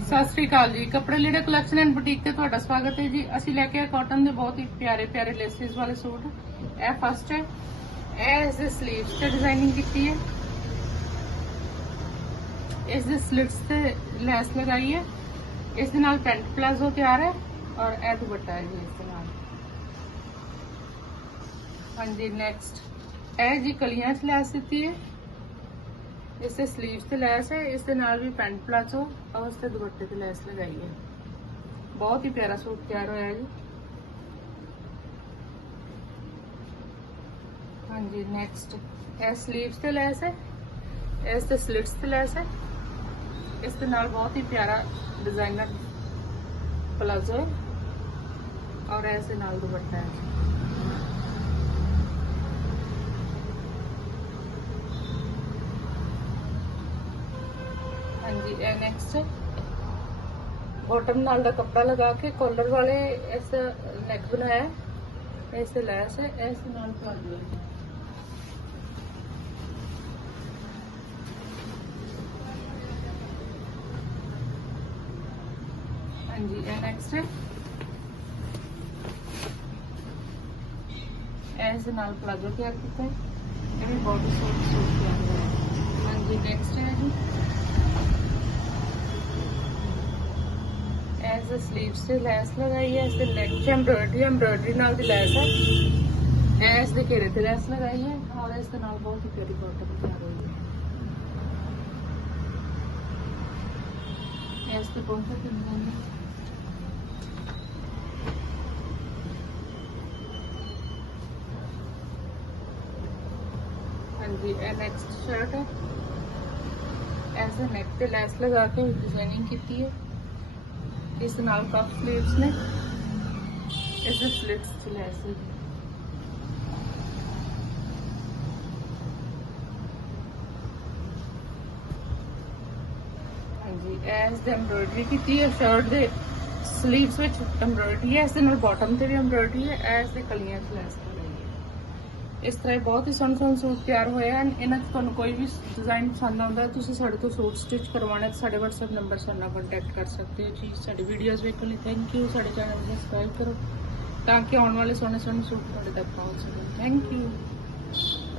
ਸਤਿ ਸ੍ਰੀ ਅਕਾਲ ਜੀ ਕੱਪੜੇ ਲੀੜੇ ਕਲੈਕਸ਼ਨ ਐਂਡ ਬੁਟੀਕ ਤੇ ਤੁਹਾਡਾ ਸਵਾਗਤ ਹੈ ਜੀ ਅਸੀਂ ਲੈ ਕੇ ਆਏ ਕਾਟਨ ਦੇ ਬਹੁਤ ਹੀ ਪਿਆਰੇ ਪਿਆਰੇ ਲੇਸਿਸ ਵਾਲੇ ਸੂਟ ਇਹ ਫਸਟ ਹੈ ਇਹ ਇਸ ਦੇ ਸਲੀਵਸ ਤੇ ਡਿਜ਼ਾਈਨਿੰਗ ਕੀਤੀ ਹੈ ਇਸ ਦੇ ਸਲਿਟਸ ਤੇ ਲੈਸ ਲਗਾਈ ਹੈ ਇਸ ਦੇ ਨਾਲ ਪੈਂਟ ਪਲਾਜ਼ੋ ਤਿਆਰ ਹੈ ਔਰ ਇਹ ਦੁਪੱਟਾ ਹੈ ਜੀ ਇਸ ਦੇ ਨਾਲ ਹਾਂਜੀ ਨੈਕਸਟ ਇਹ ਜੀ ਕਲੀਆਂ ਚ ਲੈਸ ਦਿੱਤੀ ਹੈ ਇਸ ਤੇ ਸਲੀਵਸ ਤੇ ਲੈਸ ਹੈ ਇਸ ਦੇ ਨਾਲ ਵੀ ਪੈਂਟ ਪਲਾਜ਼ੋ ਔਰ ਉਸ ਤੇ ਦੁਪੱਟੇ ਤੇ ਲੈਸ ਲਗਾਈ ਹੈ ਬਹੁਤ ਹੀ ਪਿਆਰਾ ਸੂਟ ਤਿਆਰ ਹੋਇਆ ਹੈ ਜੀ ਹਾਂਜੀ ਨੈਕਸਟ ਇਹ ਸਲੀਵਸ ਤੇ ਲੈਸ ਹੈ ਇਸ ਤੇ ਸਲਿਟਸ ਤੇ ਲੈਸ ਹੈ ਇਸ ਦੇ ਨਾਲ ਬਹੁਤ ਹੀ ਪਿਆਰਾ ਡਿਜ਼ਾਈਨਰ ਪਲਾਜ਼ੋ ਹੈ ਔਰ ਇਸ ਦੇ ਨਾਲ ਦੁਪੱਟਾ ਹੈ है नेक्स्ट बॉटम नाल का कपड़ा लगा के कॉलर वाले इस नेक बनाया इस लैस है ऐसे नाल हाँ जी नेक्स्ट है ऐसे नाल प्लाजो तैयार किया बॉडी सूट सूट तैयार है हाँ जी नैक्सट है जी ਤਿਆਰ ਹੋਇਆ ਹੈ ਹਾਂਜੀ ਨੈਕਸਟ ਹੈ ਜੀ ਐਸ ਦ ਸਲੀਵਸ ਤੇ ਲੈਸ ਲਗਾਈ ਹੈ ਇਸ ਦੇ ਨੈਕ ਤੇ ਐਮਬ੍ਰੋਇਡਰੀ ਐਮਬ੍ਰੋਇਡਰੀ ਨਾਲ ਦੀ ਲੈਸ ਹੈ ਐਸ ਦੇ ਘੇਰੇ ਤੇ ਲੈਸ ਲਗਾਈ ਹੈ ਔਰ ਇਸ ਦੇ ਨਾਲ ਬਹੁਤ ਹੀ ਪਿਆਰੀ ਬਾਟਮ ਤਿਆਰ ਹੋਈ ਹੈ ਇਸ ਤੇ ਪਹੁੰਚੇ ਤੇ ਨਹੀਂ ਹਾਂਜੀ ਇਹ ਨੈਕਸਟ ਸ਼ਰਟ ਹੈ ਐਸ ਦੇ ਨੈਕ ਤੇ ਲੈਸ ਲਗਾ ਕੇ ਡਿਜ਼ਾਈਨਿੰਗ ਕੀਤੀ ਹੈ ਇਸ ਦੇ ਨਾਲ ਕਫ ਸਲੀਵਸ ਨੇ ਇਸ ਦੇ ਸਲਿਟਸ ਤੇ ਲੈਸ ਹੈ ਹਾਂਜੀ ਐਸ ਦੇ ਐਮਬ੍ਰੋਇਡਰੀ ਕੀਤੀ ਹੈ ਸ਼ਰਟ ਦੇ ਸਲੀਵਸ ਵਿੱਚ ਐਮਬ੍ਰੋਇਡਰੀ ਹੈ ਇਸ ਦੇ ਨਾਲ ਬਾਟਮ ਤੇ ਵੀ ਐਮਬ੍ਰੋਇਡਰੀ ਹੈ ਐਸ ਦੇ ਕਲੀਆਂ ਤੇ ਲੈਸ ਲਗਾਈ ਹੈ ਇਸ ਤਰ੍ਹਾਂ ਹੀ ਬਹੁਤ ਹੀ ਸੋਹਣੇ ਸੋਹਣੇ ਸੂਟ ਤਿਆਰ ਹੋਏ ਹਨ ਇਹਨਾਂ 'ਚ ਤੁਹਾਨੂੰ ਕੋਈ ਵੀ ਡਿਜ਼ਾਈਨ ਪਸੰਦ ਆਉਂਦਾ ਤੁਸੀਂ ਸਾਡੇ ਤੋਂ ਸੂਟ ਸਟਿਚ ਕਰਵਾਉਣਾ ਹੈ ਤਾਂ ਸਾਡੇ WhatsApp ਨੰਬਰ ਸਾਡੇ ਨਾਲ ਕੰਟੈਕਟ ਕਰ ਸਕਦੇ ਹੋ ਜੀ। ਸਾਡੀ ਵੀਡੀਓਜ਼ ਵੇਖਣ ਲਈ ਥੈਂਕ ਯੂ ਸਾਡੇ ਚੈਨਲ ਨੂੰ ਸਬਸਕ੍ਰਾਈਬ ਕਰੋ ਤਾਂ ਕਿ ਆਉਣ ਵਾਲੇ ਸੋਹਣੇ ਸੋਹਣੇ ਸੂਟ ਤੁਹਾਡੇ ਤੱਕ ਪਹੁੰਚ ਸਕਣ। Thank you